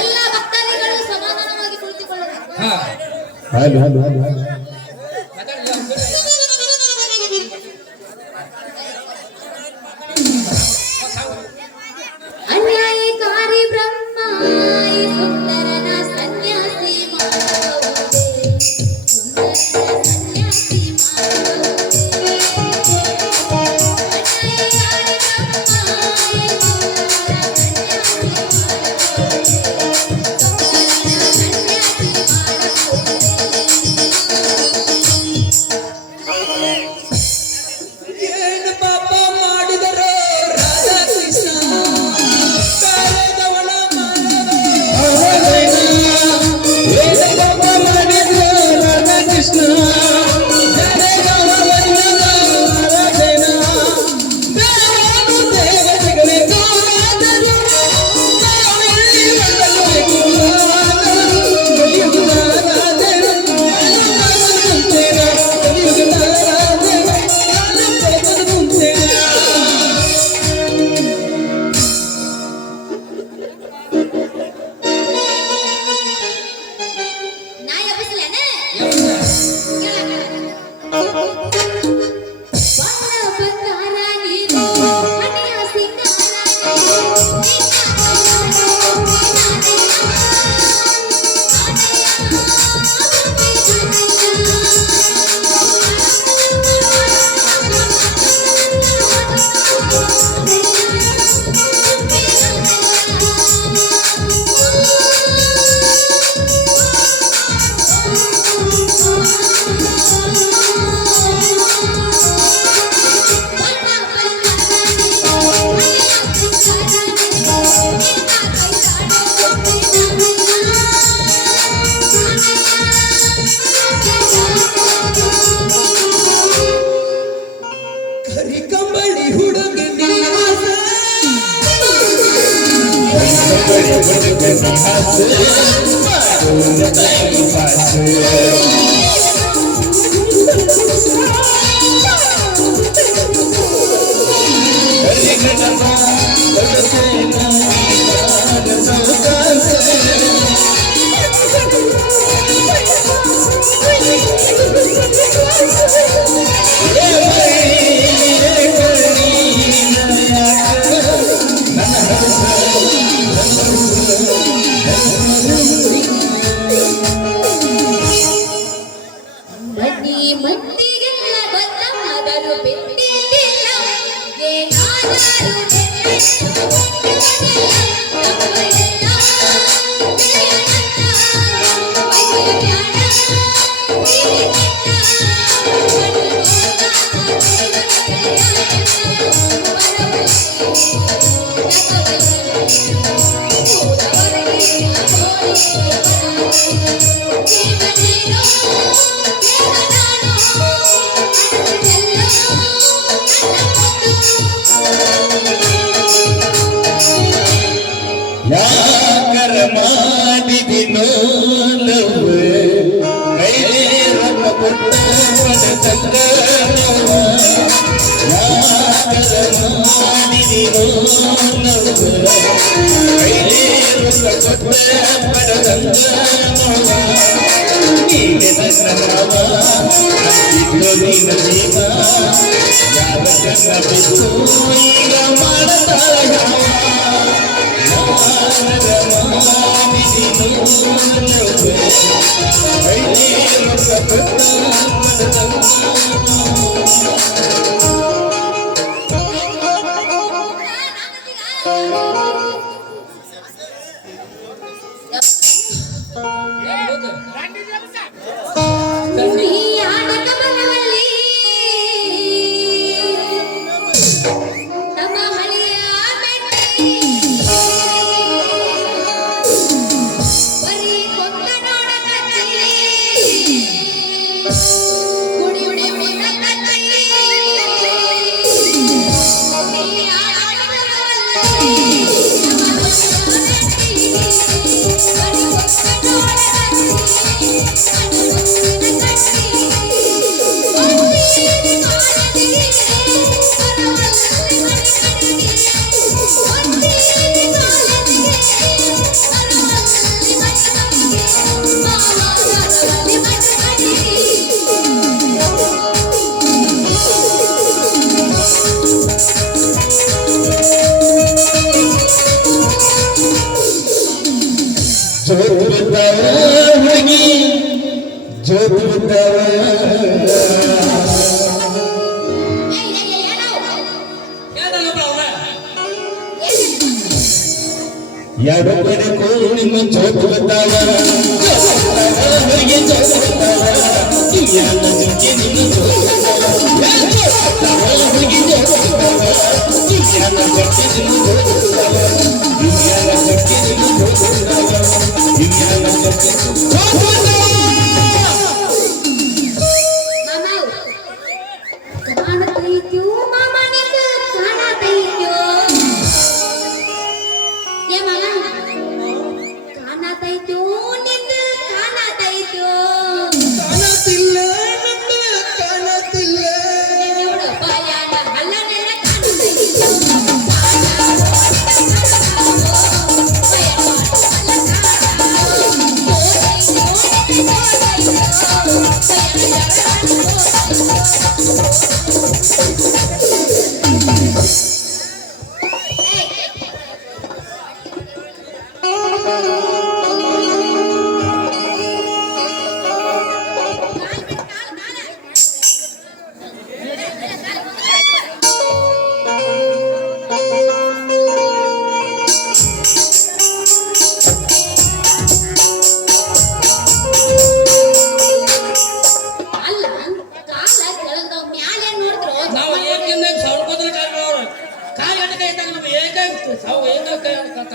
ಎಲ್ಲ ಭಕ್ತಾದಿಗಳು ಸಮಾಧಾನವಾಗಿ ಕುಳಿತುಕೊಳ್ಳಬೇಕು. ಅನ್ಯಾಯಕಾರಿ ಬ್ರಹ್ಮ ಈ ಸುಂದರನ ಸನ್ಯಾಸಿ ಮಾಡುವುದೇ, ಸುಂದರನ ಸನ್ಯಾಸಿ ಮಾಡುವುದೇ. Thank you. ಎರಡು ಕಡೆಗೂ ನಿಮ್ಮ ಚೋಕುತ್ತಾವ ಕಾಣತೈತ್ಯೋ ಮಾಮ ನಿಂದು ಕಾಣತೈತ್ಯೋ ಏ ಮಾಮ ಕಾಣತೈತ್ಯೋ ನಿಂದು ಕಾಣತೈತ್ಯೋ ಕಾಣತಿಲ್ಲ ನಂದು ಕಾಣತಿಲ್ಲ ನಿನ್ನೋಡ ಬಾಯಾನ ಹಲ್ಲನೆಲ್ಲ ಕಾಣತೈತ್ಯೋ ಅಲ್ಲ ಕಾಲ ಕೆಳಗದವ್ ಮ್ಯಾಲೆ ನೋಡಿದ್ರು ನಾವು ಏಕಿಂದ ಸೌಳ್ಕೋದ್ರ ಕಾರಣ ಕಾಯಿ ಅಡ್ಕ ಇದ್ದಾಗ ನಮ್ಗೆ ಏಕಾಗ್ತು ಸಾವು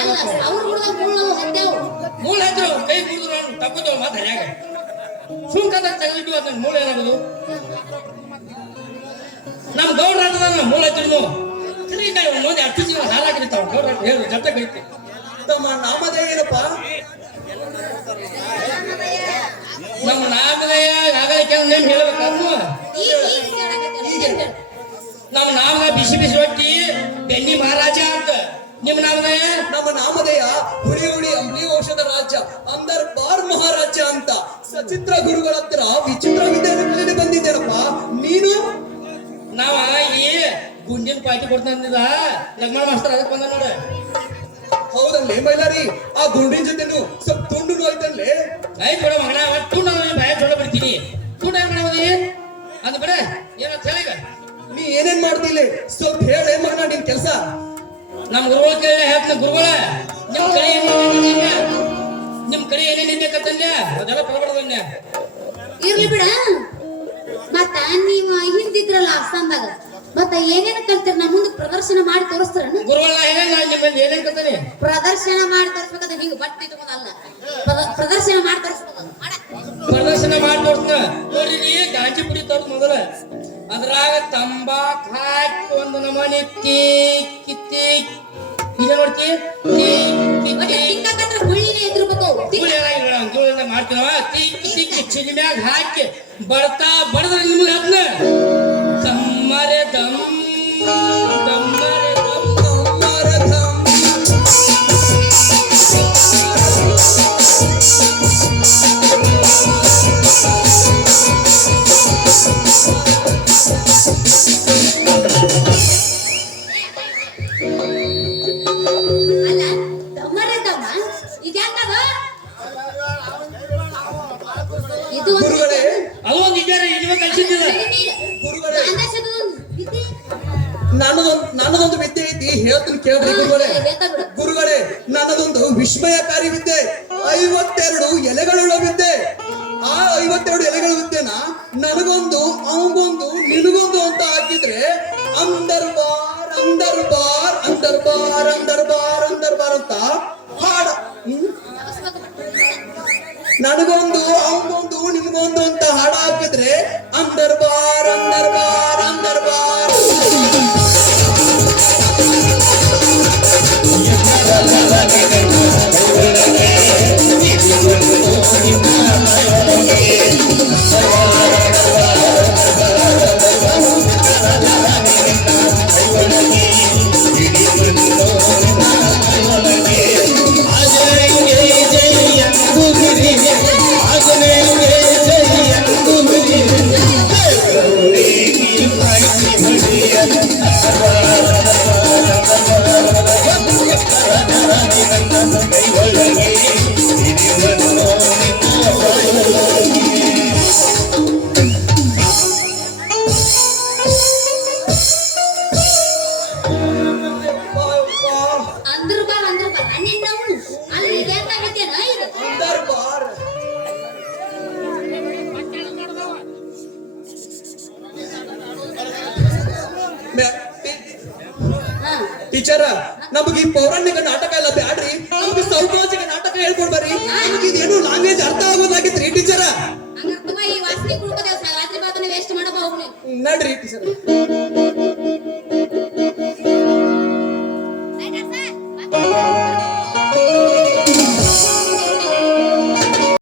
ಅಲ್ಲ ಅವ್ರ ಹುಡುಗ ಮುಳ್ಳು ಹತ್ತೇವು ಮೂಳೆ ಹತ್ರ ಕೈ ಕುಡಿದ್ರು ತಪ್ಪುತ್ತವ ಮಾತು ಹರ್ಯಾಗ ಸುಂಕದ ತೆಗೆದಿಟ್ಟು ಅದನ್ನ ಮೂಳೆ ಏನಾಗೋದು ನಮ್ಮ ಗೌಡ್ರ ಅನ್ನೋದನ್ನ ಮೂಳೆ ಹತ್ತಿರ ಸರಿ ಕಾಯಿ ಒಂದು ಅಷ್ಟು ಜೀವ ಸಾಲ ಹಾಕಿರ್ತಾವ ಗೌಡ್ರ ಹೇಳಿ ಜಪ್ತ ಕೈತಿ ತಮ್ಮ ನಾಮದೇ ಏನಪ್ಪ? ನಮ್ಮ ನಾಮದಯ್ಯ ಆಗಲೇ ಕೆಲವು ನೇಮ್ ಹೇಳ್ಬೇಕಾದ್ರು ನಮ್ಮ ನಾಮ ಬಿಸಿ ಬಿಸಿ ರೊಟ್ಟಿ ಬೆನ್ನಿ ಮಹಾರಾಜ ಅಂತ ನಿಮ್ಮ ನಾಮದಯ್ಯ ನಮ್ಮ ನಾಮಧೇಯ ಹುಳಿ ಹುಳಿ ಅಂಬ್ಲಿ ಔಷಧ ರಾಜ್ಯ ಅಂದರ್ ಬಾರ್ ಮಹಾರಾಜ್ಯ ಅಂತ ಸಚಿತ್ರ ಗುರುಗಳ ಹತ್ರ ವಿಚಿತ್ರ ವಿದ್ಯಾಲಯದಲ್ಲಿ ಬಂದಿದ್ದೇನಪ್ಪ ನೀನು. ನಾವ ಈ ಗುಂಡಿನ ಪಾರ್ಟಿ ಕೊಡ್ತಂದಿದ ಲಗ್ನ ಮಾಸ್ತರ್ ಅದಕ್ಕೆ ಬಂದ ನೋಡ ಹೌದಲ್ಲೇ ಮೈಲಾರಿ, ಆ ಗುಂಡಿನ ಜೊತೆನು ಸ್ವಲ್ಪ ತುಂಡು ಆಯ್ತಲ್ಲೇ. ಆಯ್ತು ಬಿಡ ಮಗನ ಟೂಣ ಬಾಯ ಚೊಳ ಬಿಡ್ತೀನಿ ಟೂಣ ಏನ್ ಮಾಡೋದಿ ಅಂದ ಬಿಡ ಏನಂತ ಹೇಳಿಗ ನೀ ಏನೇನ್ ಮಾಡ್ತಿಲ್ಲ ಸ್ವಲ್ಪ ಹೇಳೇ ಮಗನ ನಿನ್ ಕೆಲ್ಸ. ನಮ್ಮ ಗುರುಗಳ ಕೇಳಿ ಹೇಳ್ತೀನಿ ಗುರುಗಳ ನಿಮ್ ಕಡೆ ಏನೇನಿದೆ ನಿಮ್ ಕಡೆ ಏನೇನಿದೆ ಅದೆಲ್ಲ ಪರಬಾರ್ದನ್ಯ ಇರ್ಲಿ ಬಿಡ ಮತ್ತ ನೀವ ಹಿಂದಿದ್ರಲ್ಲ ಆಸ್ಥಾನದಾಗ ಮತ್ತ ಏನೇನ ಕಲ್ತಿರ ನಾ ಮುಂದೆ ಪ್ರದರ್ಶನ ಮಾಡಿ ತೋರಿಸ್ತಾರ ಗುರುಗಳ ಏನೇನ್ ನಿಮ್ಮಲ್ಲಿ ಏನೇನ್ ಕತ್ತಾನೆ ಪ್ರದರ್ಶನ ಮಾಡಿ ತೋರಿಸ್ಬೇಕಾದ್ರೆ ಹಿಂಗ ಬಟ್ಟೆ ಇಟ್ಕೊಂಡಲ್ಲ ಪ್ರದರ್ಶನ ಮಾಡಿ ತೋರಿಸ್ಬೇಕು ಪ್ರದರ್ಶನ ಮಾಡಿ ತೋರ್ಸ್ನ ನೋಡ್ರಿ ಗಾಂಜಿ ಪುಡಿ ತೋರ್ಸ್ ಮೊದಲ ಅದ್ರಾಗ ತಂಬಾಕ್ ಹಾಕಿ ಒಂದು ನಮೂನಿ ಕಿತ್ತಿ ಇಲ್ಲ ನೋಡ್ತಿ ಹುಳಿನೇ ಇದ್ರಬೇಕು ಮಾಡ್ತೀನವ ತಿಕ್ಕಿ ಚಿಲಿ ಮ್ಯಾಗ ಹಾಕಿ ಬಡ್ತಾ ಬಡದ್ರ ನಿಮ್ಗೆ ಅದನ್ನ ದಮ್ಮರೆ ದಮ್ ದಮ್ಮರೆ ದಮ್ ಅಲ್ಲ ದಮ್ಮರೆ ದಮ್ಮ ಇದ್ಯಾಕದ ಇದು ಒಂದು ಗುರುಗಳೇ ಅದು ಒಂದು ಇದ್ದಾರೆ ಇಲ್ವ ಕಲ್ಸಿದ್ದಿಲ್ಲ ಗುರುಗಳೇ ನನ್ನದೊಂದು ವಿದ್ಯೆ ಐತಿ ಹೇಳ್ತೀನಿ ಕೇಳ್ರಿ ಗುರುಗಳೇ. ಗುರುಗಳೇ ನನ್ನದೊಂದು ವಿಸ್ಮಯಕಾರಿ ವಿದ್ಯೆ, 52 ಎಲೆಗಳುಳ್ಳ ವಿದ್ಯೆ. ಆ 52 ಎಲೆಗಳ ವಿದ್ಯೆನ ನನಗೊಂದು ಅವಂಗೊಂದು ನಿನಗೊಂದು ಅಂತ ಹಾಕಿದ್ರೆ ಅಂದರ್ ಬಾರ್ ಅಂದರ್ ಬಾರ್ ಅಂದರ್ ಬಾರ್ ಅಂದರ್ ಬಾರ್ ಅಂದರ್ ಬಾರ್ ಅಂತ ಹಾಡ ನನಗೊಂದು ಅವಂಗೊಂದು ನಿನಗೊಂದು ಅಂತ ಹಾಡ ಹಾಕಿದ್ರೆ ಅಂದರ್ ಬಾರ್ ಅಂದರ್ ಬಾರ್ ಅಂದರ್ ಬಾರ್. Thank you. ನಮಗೆ ಈ ಪೌರಾಣಿಕ ನಾಟಕ ಎಲ್ಲ ಬ್ಯಾಡ್ರಿ, ನಮ್ಗೆ ಸೌಕಾಸಿಕ ನಾಟಕ ಹೇಳ್ಕೊಡ್ಬಾರಿ. ನಮ್ಗೆ ಇದೇನು ಲ್ಯಾಂಗ್ವೇಜ್ ಅರ್ಥ ಆಗೋದಾಗಿತ್ರಿ ಟೀಚರ. ಹಂಗರ್ತವ ಈ ವಾಸನೆ ಕುಡ್ಕೋದೇವ್ ರಾತ್ರಿ ಬಾತನ ವೇಸ್ಟ್ ಮಾಡಬ ಹೋಗ್ನಿ. ನಡ್ರಿ ಟೀಚರ್.